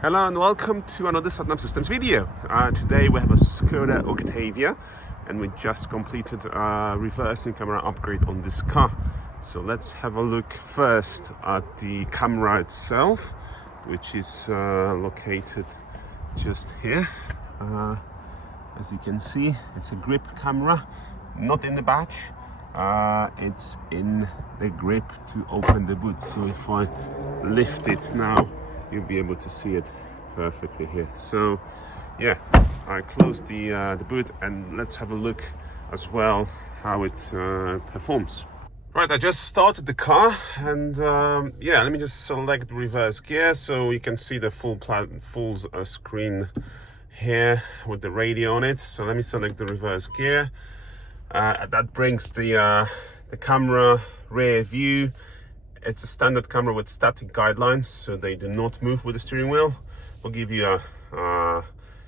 Hello and welcome to another Satnav Systems video. Today we have a Skoda Octavia and we just completed a reversing camera upgrade on this car. So let's have a look first at the camera itself, which is located just here. As you can see, it's a grip camera, not in the badge. It's in the grip to open the boot. So if I lift it now, you'll be able to see it perfectly here. So yeah, I closed the boot and let's have a look as well how it performs. Right, I just started the car and yeah, let me just select reverse gear so you can see the full screen here with the radio on it. So let me select the reverse gear. That brings the camera rear view. It's a standard camera with static guidelines, so they do not move with the steering wheel. Will give you a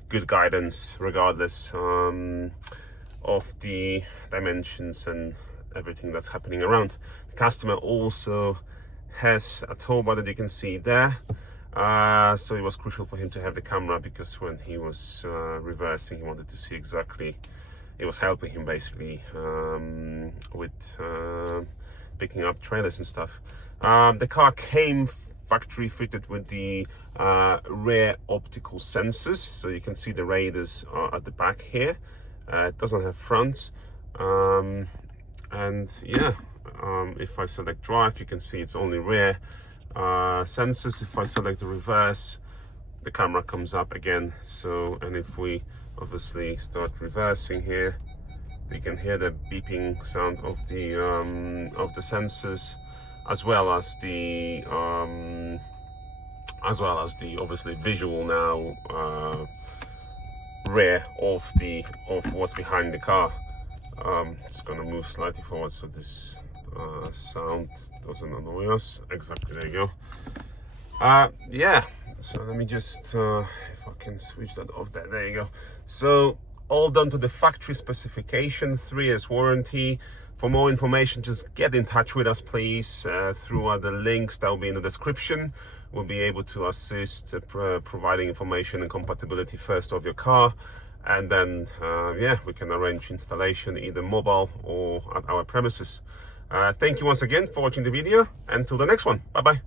good guidance regardless of the dimensions and everything that's happening around. The customer also has a tow bar that you can see there. So it was crucial for him to have the camera because when he was reversing, he wanted to see exactly. It was helping him basically with picking up trailers and stuff. The car came factory fitted with the rear optical sensors, so you can see the radars at the back here. It doesn't have fronts, and yeah, if I select drive, you can see it's only rear sensors. If I select the reverse, the camera comes up again. So, and if we obviously start reversing here, you can hear the beeping sound of the sensors, as well as the obviously visual now rear of what's behind the car. It's gonna move slightly forward so this sound doesn't annoy us. Exactly, there you go. Yeah, so let me just if I can switch that off there you go. So all done to the factory specification, 3 years warranty. For more information, just get in touch with us, please, through the links that will be in the description. We'll be able to assist providing information and compatibility first of your car, and then yeah, we can arrange installation either mobile or at our premises. Thank you once again for watching the video, and till the next one. Bye bye.